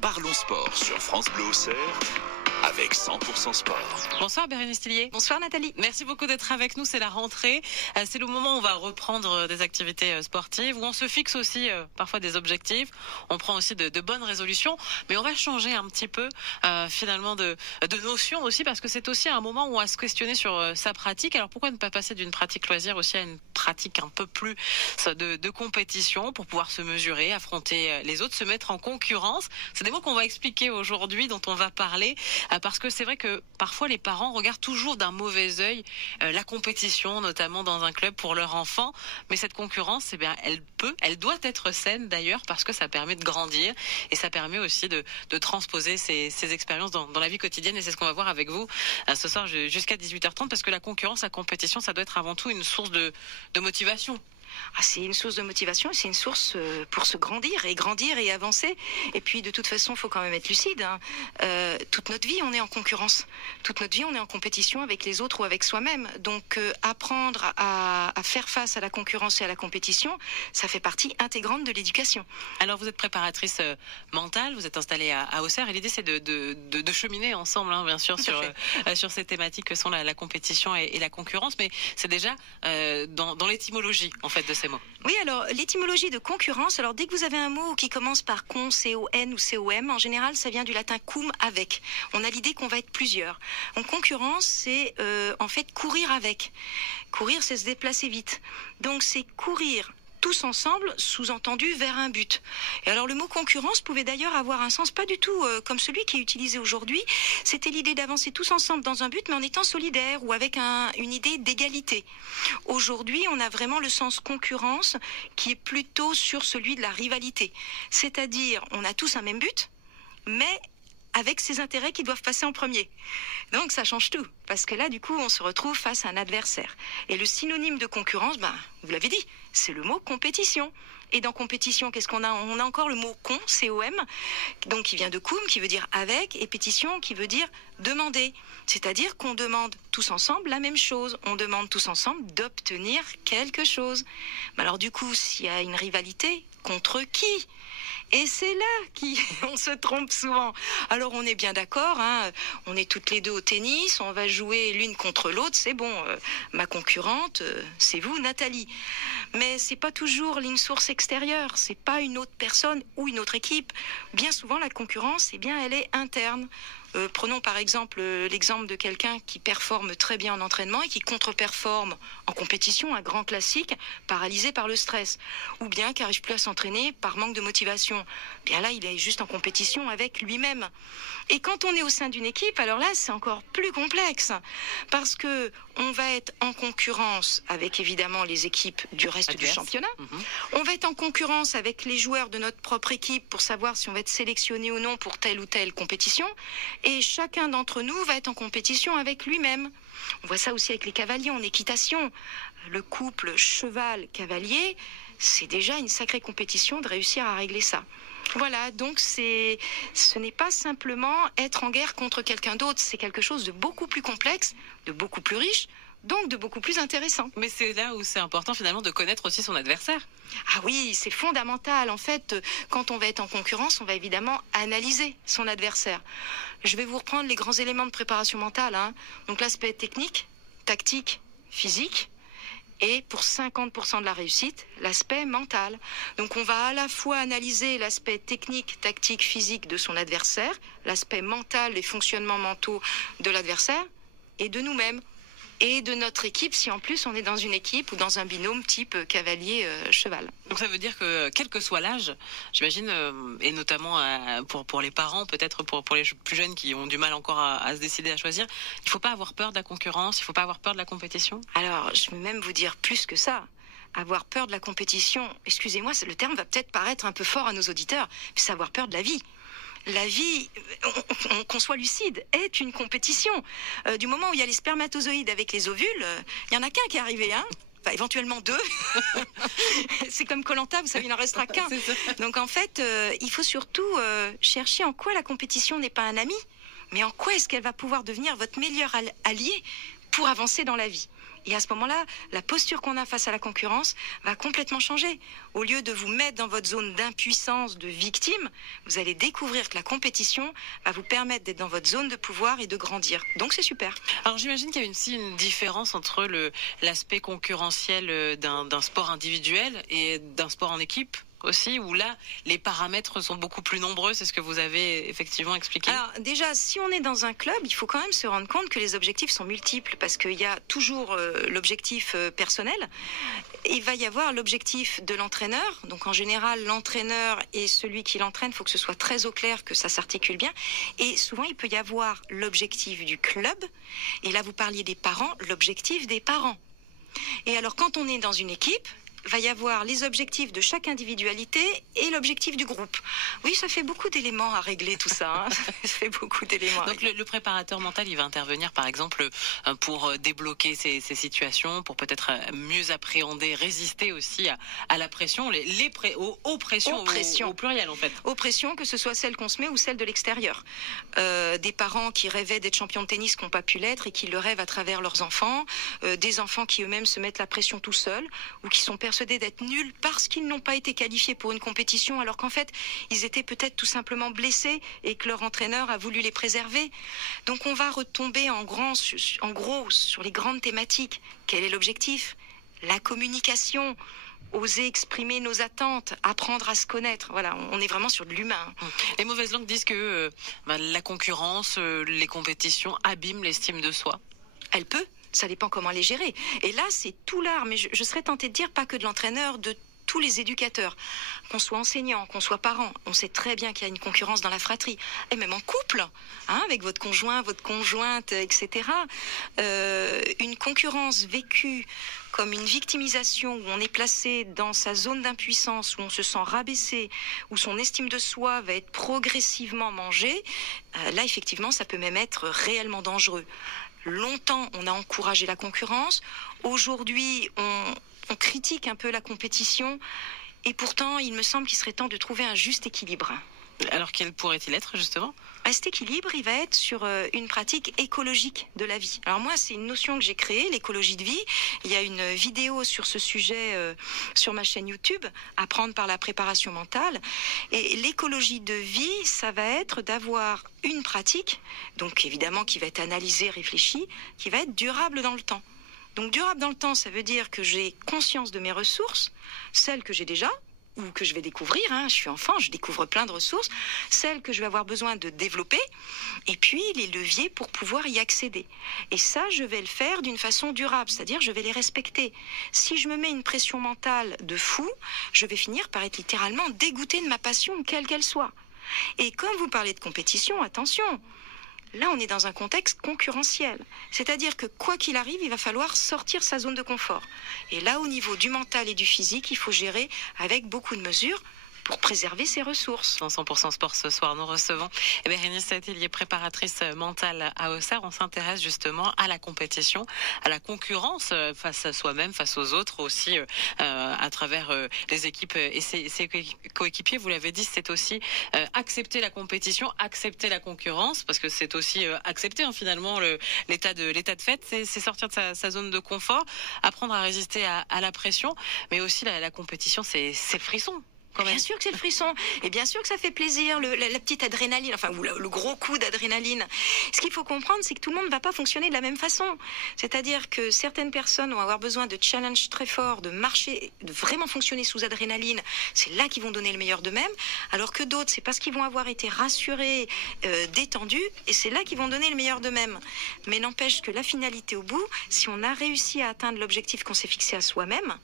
Parlons sport sur France Bleu Auxerre avec 100% sport. Bonsoir Bérénice Tillier. Bonsoir Nathalie. Merci beaucoup d'être avec nous, c'est la rentrée. C'est le moment où on va reprendre des activités sportives, où on se fixe aussi parfois des objectifs. On prend aussi de bonnes résolutions, mais on va changer un petit peu finalement de notion aussi, parce que c'est aussi un moment où on va se questionner sur sa pratique. Alors pourquoi ne pas passer d'une pratique loisir aussi à une pratique un peu plus de compétition pour pouvoir se mesurer, affronter les autres, se mettre en concurrence. C'est des mots qu'on va expliquer aujourd'hui, dont on va parler. Parce que c'est vrai que parfois les parents regardent toujours d'un mauvais œil la compétition, notamment dans un club pour leur enfant. Mais cette concurrence, eh bien, elle doit être saine d'ailleurs, parce que ça permet de grandir et ça permet aussi de transposer ces expériences dans la vie quotidienne. Et c'est ce qu'on va voir avec vous ce soir jusqu'à 18h30, parce que la concurrence, la compétition, ça doit être avant tout une source de motivation. C'est une source de motivation, c'est une source pour se grandir et avancer. Et puis de toute façon, il faut quand même être lucide. Toute notre vie, on est en concurrence. Toute notre vie, on est en compétition avec les autres ou avec soi-même. Donc apprendre à faire face à la concurrence et à la compétition, ça fait partie intégrante de l'éducation. Alors vous êtes préparatrice mentale, vous êtes installée à Auxerre, et l'idée c'est de cheminer ensemble, bien sûr, sur ces thématiques que sont la compétition et la concurrence. Mais c'est déjà dans l'étymologie en fait de ces mots. Oui, alors l'étymologie de concurrence, alors dès que vous avez un mot qui commence par con, C-O-N ou C-O-M, en général ça vient du latin cum, avec. On a l'idée qu'on va être plusieurs. Donc concurrence, c'est en fait courir avec. Courir, c'est se déplacer vite. Donc c'est courir tous ensemble, sous-entendu vers un but. Et alors le mot concurrence pouvait d'ailleurs avoir un sens pas du tout comme celui qui est utilisé aujourd'hui. C'était l'idée d'avancer tous ensemble dans un but, mais en étant solidaires ou avec une idée d'égalité. Aujourd'hui, on a vraiment le sens concurrence qui est plutôt sur celui de la rivalité. C'est-à-dire, on a tous un même but, mais avec ses intérêts qui doivent passer en premier. Donc ça change tout, parce que là, du coup, on se retrouve face à un adversaire. Et le synonyme de concurrence, vous l'avez dit, c'est le mot compétition. Et dans compétition, qu'est-ce qu'on a ? On a encore le mot con, C-O-M, donc qui vient de cum, qui veut dire avec, et pétition, qui veut dire demander. C'est-à-dire qu'on demande tous ensemble la même chose. On demande tous ensemble d'obtenir quelque chose. Mais alors du coup, s'il y a une rivalité, contre qui ? Et c'est là qu'on se trompe souvent. Alors on est bien d'accord, on est toutes les deux au tennis, on va jouer l'une contre l'autre, c'est bon, ma concurrente, c'est vous Nathalie. Mais c'est pas toujours une source extérieure, c'est pas une autre personne ou une autre équipe. Bien souvent la concurrence, elle est interne. Prenons par exemple l'exemple de quelqu'un qui performe très bien en entraînement et qui contre-performe en compétition, un grand classique, paralysé par le stress, ou bien qui n'arrive plus à s'entraîner par manque de motivation. Bien là, il est juste en compétition avec lui-même. Et quand on est au sein d'une équipe, alors là, c'est encore plus complexe, parce que on va être en concurrence avec évidemment les équipes du reste du championnat. On va être en concurrence avec les joueurs de notre propre équipe pour savoir si on va être sélectionné ou non pour telle ou telle compétition. Et chacun d'entre nous va être en compétition avec lui-même. On voit ça aussi avec les cavaliers en équitation. Le couple cheval-cavalier, c'est déjà une sacrée compétition de réussir à régler ça. Voilà, donc ce n'est pas simplement être en guerre contre quelqu'un d'autre, c'est quelque chose de beaucoup plus complexe, de beaucoup plus riche, donc de beaucoup plus intéressant. Mais c'est là où c'est important finalement de connaître aussi son adversaire. Ah oui, c'est fondamental. En fait, quand on va être en concurrence, on va évidemment analyser son adversaire. Je vais vous reprendre les grands éléments de préparation mentale. Donc l'aspect technique, tactique, physique. Et pour 50% de la réussite, l'aspect mental. Donc on va à la fois analyser l'aspect technique, tactique, physique de son adversaire, l'aspect mental, les fonctionnements mentaux de l'adversaire et de nous-mêmes. Et de notre équipe, si en plus on est dans une équipe ou dans un binôme type cavalier-cheval. Donc ça veut dire que quel que soit l'âge, j'imagine, et notamment pour les parents, peut-être pour les plus jeunes qui ont du mal encore à se décider à choisir, il ne faut pas avoir peur de la concurrence, il ne faut pas avoir peur de la compétition. Alors, je vais même vous dire plus que ça. Avoir peur de la compétition, excusez-moi, le terme va peut-être paraître un peu fort à nos auditeurs, mais c'est avoir peur de la vie. La vie, qu'on soit lucide, est une compétition. Du moment où il y a les spermatozoïdes avec les ovules, il n'y en a qu'un qui est arrivé, Enfin, éventuellement deux. C'est comme Koh-Lanta, vous savez, il n'en restera qu'un. Donc en fait, il faut surtout chercher en quoi la compétition n'est pas un ami, mais en quoi est-ce qu'elle va pouvoir devenir votre meilleur allié pour avancer dans la vie. Et à ce moment-là, la posture qu'on a face à la concurrence va complètement changer. Au lieu de vous mettre dans votre zone d'impuissance, de victime, vous allez découvrir que la compétition va vous permettre d'être dans votre zone de pouvoir et de grandir. Donc c'est super. Alors j'imagine qu'il y a aussi une différence entre l'aspect concurrentiel d'un sport individuel et d'un sport en équipe aussi, où là, les paramètres sont beaucoup plus nombreux, c'est ce que vous avez effectivement expliqué. Alors déjà, si on est dans un club, il faut quand même se rendre compte que les objectifs sont multiples, parce qu'il y a toujours l'objectif personnel, il va y avoir l'objectif de l'entraîneur, donc en général, l'entraîneur et celui qui l'entraîne, il faut que ce soit très au clair, que ça s'articule bien, et souvent il peut y avoir l'objectif du club, et là vous parliez des parents, l'objectif des parents. Et alors quand on est dans une équipe, va y avoir les objectifs de chaque individualité et l'objectif du groupe. Oui, ça fait beaucoup d'éléments à régler tout ça. Hein. Ça fait beaucoup d'éléments. Donc le préparateur mental, il va intervenir par exemple pour débloquer ces situations, pour peut-être mieux appréhender, résister aussi à la pression, aux pressions, au pluriel en fait. Aux pressions, que ce soit celles qu'on se met ou celles de l'extérieur. Des parents qui rêvaient d'être champions de tennis qui n'ont pas pu l'être et qui le rêvent à travers leurs enfants. Des enfants qui eux-mêmes se mettent la pression tout seuls ou qui sont persuadés d'être nuls parce qu'ils n'ont pas été qualifiés pour une compétition alors qu'en fait ils étaient peut-être tout simplement blessés et que leur entraîneur a voulu les préserver. Donc on va retomber en gros sur les grandes thématiques. Quel est l'objectif ? La communication, oser exprimer nos attentes, apprendre à se connaître. Voilà, on est vraiment sur de l'humain. Les mauvaises langues disent que la concurrence, les compétitions abîment l'estime de soi. Elle peut. Ça dépend comment les gérer. Et là, c'est tout l'art. Mais je serais tentée de dire pas que de l'entraîneur, de tous les éducateurs, qu'on soit enseignant, qu'on soit parent. On sait très bien qu'il y a une concurrence dans la fratrie. Et même en couple, hein, avec votre conjoint, votre conjointe, etc. Une concurrence vécue comme une victimisation où on est placé dans sa zone d'impuissance, où on se sent rabaissé, où son estime de soi va être progressivement mangée, là, effectivement, ça peut même être réellement dangereux. Longtemps, on a encouragé la concurrence. Aujourd'hui, on critique un peu la compétition. Et pourtant, il me semble qu'il serait temps de trouver un juste équilibre. Alors, quel pourrait-il être, justement ? Cet équilibre, il va être sur une pratique écologique de la vie. Alors moi, c'est une notion que j'ai créée, l'écologie de vie. Il y a une vidéo sur ce sujet sur ma chaîne YouTube, Apprendre par la préparation mentale. Et l'écologie de vie, ça va être d'avoir une pratique, donc évidemment qui va être analysée, réfléchie, qui va être durable dans le temps. Donc durable dans le temps, ça veut dire que j'ai conscience de mes ressources, celles que j'ai déjà, ou que je vais découvrir, hein, je suis enfant, je découvre plein de ressources, celles que je vais avoir besoin de développer, et puis les leviers pour pouvoir y accéder. Et ça, je vais le faire d'une façon durable, c'est-à-dire je vais les respecter. Si je me mets une pression mentale de fou, je vais finir par être littéralement dégoûté de ma passion, quelle qu'elle soit. Et comme vous parlez de compétition, attention, là, on est dans un contexte concurrentiel. C'est-à-dire que quoi qu'il arrive, il va falloir sortir sa zone de confort. Et là, au niveau du mental et du physique, il faut gérer avec beaucoup de mesures pour préserver ses ressources. Dans 100% Sport ce soir, nous recevons Bérénice Satillier, préparatrice mentale à Auxerre. On s'intéresse justement à la compétition, à la concurrence face à soi-même, face aux autres aussi, à travers les équipes et ses coéquipiers. Vous l'avez dit, c'est aussi accepter la compétition, accepter la concurrence, parce que c'est aussi accepter finalement l'état de fait, c'est sortir de sa zone de confort, apprendre à résister à la pression, mais aussi la compétition, c'est le frisson. Bien sûr que c'est le frisson, et bien sûr que ça fait plaisir, la petite adrénaline, enfin ou le gros coup d'adrénaline. Ce qu'il faut comprendre, c'est que tout le monde ne va pas fonctionner de la même façon. C'est-à-dire que certaines personnes vont avoir besoin de challenges très forts, de marcher, de vraiment fonctionner sous adrénaline. C'est là qu'ils vont donner le meilleur d'eux-mêmes, alors que d'autres, c'est parce qu'ils vont avoir été rassurés, détendus, et c'est là qu'ils vont donner le meilleur d'eux-mêmes. Mais n'empêche que la finalité au bout, si on a réussi à atteindre l'objectif qu'on s'est fixé à soi-même,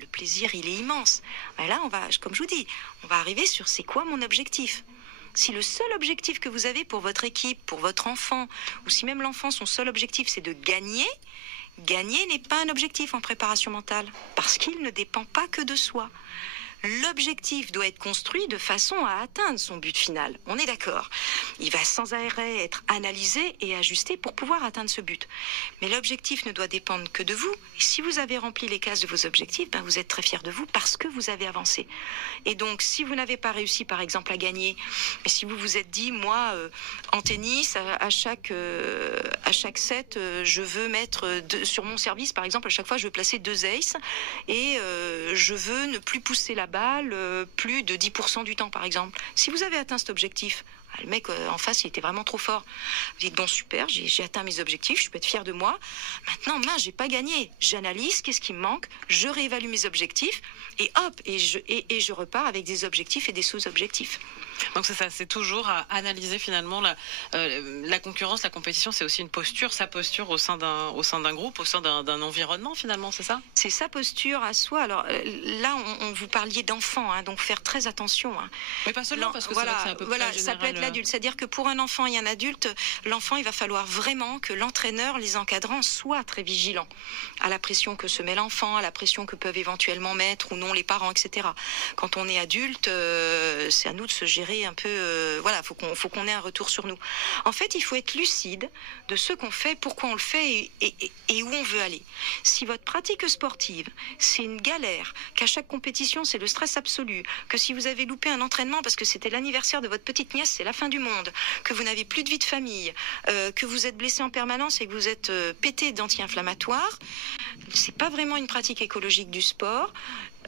le plaisir, il est immense. Et là, comme je vous dis, on va arriver sur c'est quoi mon objectif. Si le seul objectif que vous avez pour votre équipe, pour votre enfant, ou si même l'enfant, son seul objectif, c'est de gagner, gagner n'est pas un objectif en préparation mentale, parce qu'il ne dépend pas que de soi. L'objectif doit être construit de façon à atteindre son but final. On est d'accord. Il va sans arrêt être analysé et ajusté pour pouvoir atteindre ce but. Mais l'objectif ne doit dépendre que de vous. Et si vous avez rempli les cases de vos objectifs, vous êtes très fiers de vous parce que vous avez avancé. Et donc, si vous n'avez pas réussi, par exemple, à gagner, et si vous vous êtes dit, moi, en tennis, à chaque set, je veux mettre sur mon service, par exemple, à chaque fois, je veux placer 2 aces et je veux ne plus pousser la balle plus de 10% du temps, par exemple. Si vous avez atteint cet objectif, le mec en face, il était vraiment trop fort. Vous dites, bon, super, j'ai atteint mes objectifs, je peux être fier de moi. Maintenant, j'ai pas gagné. J'analyse, qu'est-ce qui me manque, je réévalue mes objectifs, et hop, et je repars avec des objectifs et des sous-objectifs. Donc c'est ça, c'est toujours à analyser finalement la concurrence, la compétition, c'est aussi une posture, sa posture au sein d'un groupe, au sein d'un environnement finalement, c'est ça ? C'est sa posture à soi. Alors là, on vous parliez d'enfants, donc faire très attention. Mais pas seulement, parce que c'est un peu voilà, plus ça peut être l'adulte. C'est-à-dire que pour un enfant et un adulte, l'enfant, il va falloir vraiment que l'entraîneur, les encadrants soient très vigilants à la pression que se met l'enfant, à la pression que peuvent éventuellement mettre ou non les parents, etc. Quand on est adulte, c'est à nous de se gérer un peu, faut qu'on ait un retour sur nous. En fait, il faut être lucide de ce qu'on fait, pourquoi on le fait et où on veut aller. Si votre pratique sportive, c'est une galère, qu'à chaque compétition, c'est le stress absolu, que si vous avez loupé un entraînement parce que c'était l'anniversaire de votre petite nièce, c'est la fin du monde, que vous n'avez plus de vie de famille, que vous êtes blessé en permanence et que vous êtes pété d'anti-inflammatoires, c'est pas vraiment une pratique écologique du sport.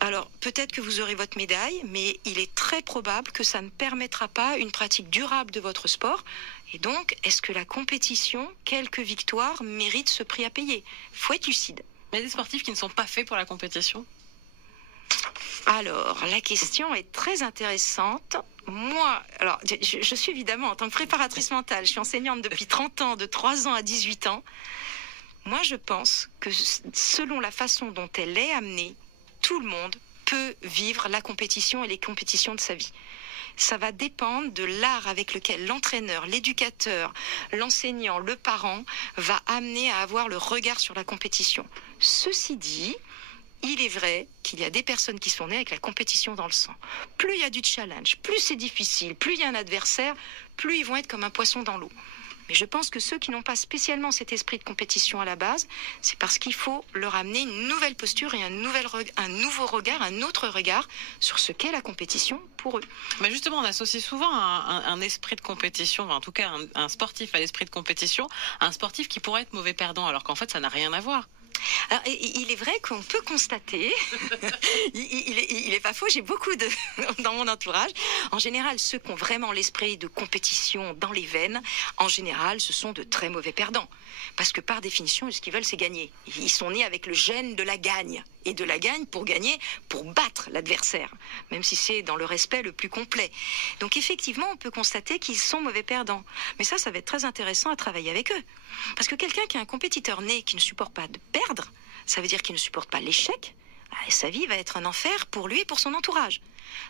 Alors, peut-être que vous aurez votre médaille, mais il est très probable que ça ne permettra pas une pratique durable de votre sport. Et donc, est-ce que la compétition, quelques victoires, mérite ce prix à payer ? Il faut être lucide. Mais il y a des sportifs qui ne sont pas faits pour la compétition ? Alors, la question est très intéressante. Moi, alors, je suis évidemment, en tant que préparatrice mentale, je suis enseignante depuis 30 ans, de 3 ans à 18 ans. Moi, je pense que selon la façon dont elle est amenée, tout le monde peut vivre la compétition et les compétitions de sa vie. Ça va dépendre de l'art avec lequel l'entraîneur, l'éducateur, l'enseignant, le parent va amener à avoir le regard sur la compétition. Ceci dit, il est vrai qu'il y a des personnes qui sont nées avec la compétition dans le sang. Plus il y a du challenge, plus c'est difficile, plus il y a un adversaire, plus ils vont être comme un poisson dans l'eau. Mais je pense que ceux qui n'ont pas spécialement cet esprit de compétition à la base, c'est parce qu'il faut leur amener une nouvelle posture et un nouveau regard, un autre regard sur ce qu'est la compétition pour eux. Mais justement, on associe souvent un esprit de compétition, en tout cas un sportif à l'esprit de compétition, un sportif qui pourrait être mauvais perdant, alors qu'en fait ça n'a rien à voir. Alors, il est vrai qu'on peut constater, il est pas faux, j'ai beaucoup dans mon entourage. En général, ceux qui ont vraiment l'esprit de compétition dans les veines, en général, ce sont de très mauvais perdants. Parce que par définition, ce qu'ils veulent, c'est gagner. Ils sont nés avec le gène de la gagne. Et de la gagne pour gagner, pour battre l'adversaire. Même si c'est dans le respect le plus complet. Donc effectivement, on peut constater qu'ils sont mauvais perdants. Mais ça va être très intéressant à travailler avec eux. Parce que quelqu'un qui est un compétiteur né, qui ne supporte pas de perdre, ça veut dire qu'il ne supporte pas l'échec. Sa vie va être un enfer pour lui et pour son entourage.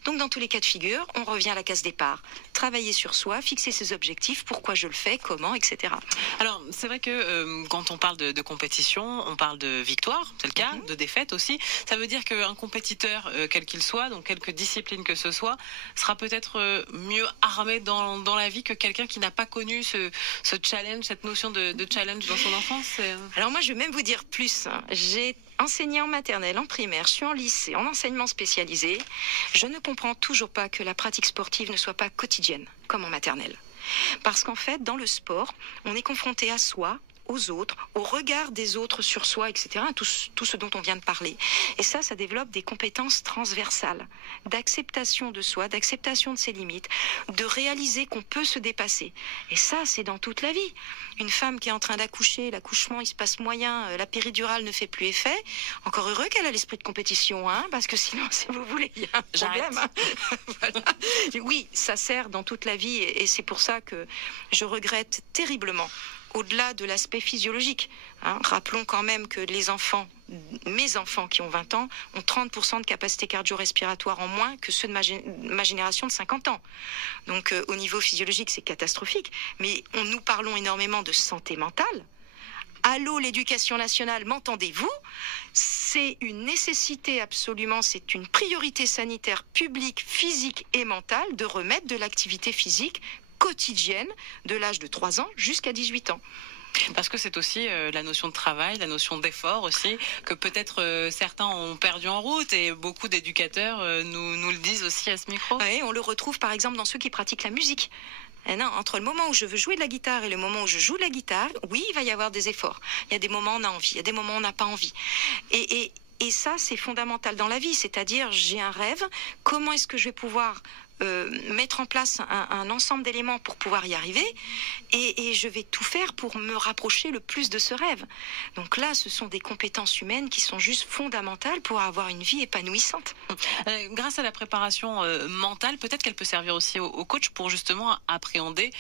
Donc dans tous les cas de figure, on revient à la case départ. Travailler sur soi, fixer ses objectifs, pourquoi je le fais, comment, etc. Alors c'est vrai que quand on parle de compétition, on parle de victoire, c'est le cas, de défaite aussi. Ça veut dire qu'un compétiteur, quel qu'il soit, donc quelque discipline que ce soit, sera peut-être mieux armé dans la vie que quelqu'un qui n'a pas connu ce challenge, cette notion de challenge dans son enfance. Alors moi je vais même vous dire plus. J'ai enseigné en maternelle, en primaire, je suis en lycée, en enseignement spécialisé. Je ne comprends toujours pas que la pratique sportive ne soit pas quotidienne, comme en maternelle. Parce qu'en fait, dans le sport, on est confronté à soi, aux autres, au regard des autres sur soi, etc., tout ce dont on vient de parler. Et ça développe des compétences transversales, d'acceptation de soi, d'acceptation de ses limites, de réaliser qu'on peut se dépasser. Et ça, c'est dans toute la vie. Une femme qui est en train d'accoucher, l'accouchement, il se passe moyen, la péridurale ne fait plus effet. Encore heureux qu'elle a l'esprit de compétition, parce que sinon, si vous voulez, il y a un problème. Voilà. Oui, ça sert dans toute la vie et c'est pour ça que je regrette terriblement. Au-delà de l'aspect physiologique, rappelons quand même que mes enfants qui ont 20 ans, ont 30% de capacité cardio-respiratoire en moins que ceux de ma génération de 50 ans. Donc au niveau physiologique, c'est catastrophique. Mais nous parlons énormément de santé mentale, Allô l'éducation nationale, m'entendez-vous? C'est une nécessité absolument, c'est une priorité sanitaire publique, physique et mentale de remettre de l'activité physique quotidienne de l'âge de 3 ans jusqu'à 18 ans. Parce que c'est aussi la notion de travail, la notion d'effort aussi, que peut-être certains ont perdu en route et beaucoup d'éducateurs nous le disent aussi à ce micro. Oui, on le retrouve par exemple dans ceux qui pratiquent la musique. Non, entre le moment où je veux jouer de la guitare et le moment où je joue de la guitare, oui, il va y avoir des efforts. Il y a des moments où on a envie, il y a des moments où on n'a pas envie. Et ça, c'est fondamental dans la vie, c'est-à-dire j'ai un rêve, comment est-ce que je vais pouvoir mettre en place un ensemble d'éléments pour pouvoir y arriver et je vais tout faire pour me rapprocher le plus de ce rêve. Donc là, ce sont des compétences humaines qui sont juste fondamentales pour avoir une vie épanouissante. Grâce à la préparation mentale, peut-être qu'elle peut servir aussi au coach pour justement appréhender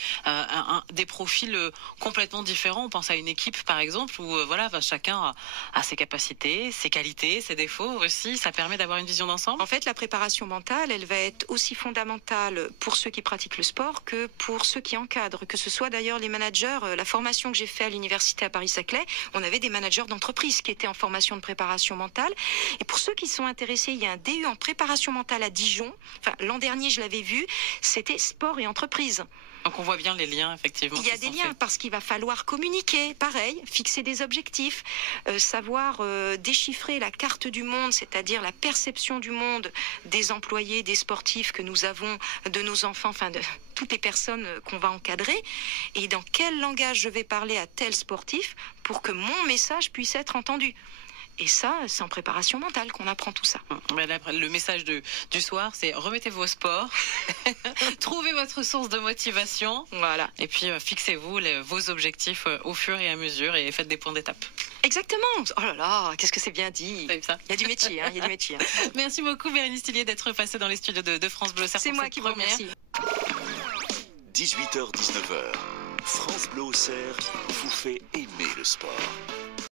des profils complètement différents. On pense à une équipe par exemple où chacun a ses capacités, ses qualités, ses défauts aussi. Ça permet d'avoir une vision d'ensemble. En fait, la préparation mentale, elle va être aussi fondamentale pour ceux qui pratiquent le sport que pour ceux qui encadrent, que ce soit d'ailleurs les managers. La formation que j'ai faite à l'université à Paris-Saclay, on avait des managers d'entreprise qui étaient en formation de préparation mentale. Et pour ceux qui sont intéressés, il y a un DU en préparation mentale à Dijon. L'an dernier, je l'avais vu, c'était sport et entreprise. Donc on voit bien les liens, effectivement. Il y a des liens parce qu'il va falloir communiquer, pareil, fixer des objectifs, savoir déchiffrer la carte du monde, c'est-à-dire la perception du monde des employés, des sportifs que nous avons, de nos enfants, de toutes les personnes qu'on va encadrer, et dans quel langage je vais parler à tel sportif pour que mon message puisse être entendu. Et ça, c'est en préparation mentale qu'on apprend tout ça. Le message du soir, c'est remettez-vous au sport, trouvez votre source de motivation, voilà. Et puis fixez-vous vos objectifs au fur et à mesure et faites des points d'étape. Exactement. Oh là là, qu'est-ce que c'est bien dit. Ça. Il y a du métier, il y a du métier. Merci beaucoup Bérénice Tillier d'être passée dans les studios de France Bleu. C'est moi qui vous remercie. 18h-19h, France Bleu Auxerre vous fait aimer le sport.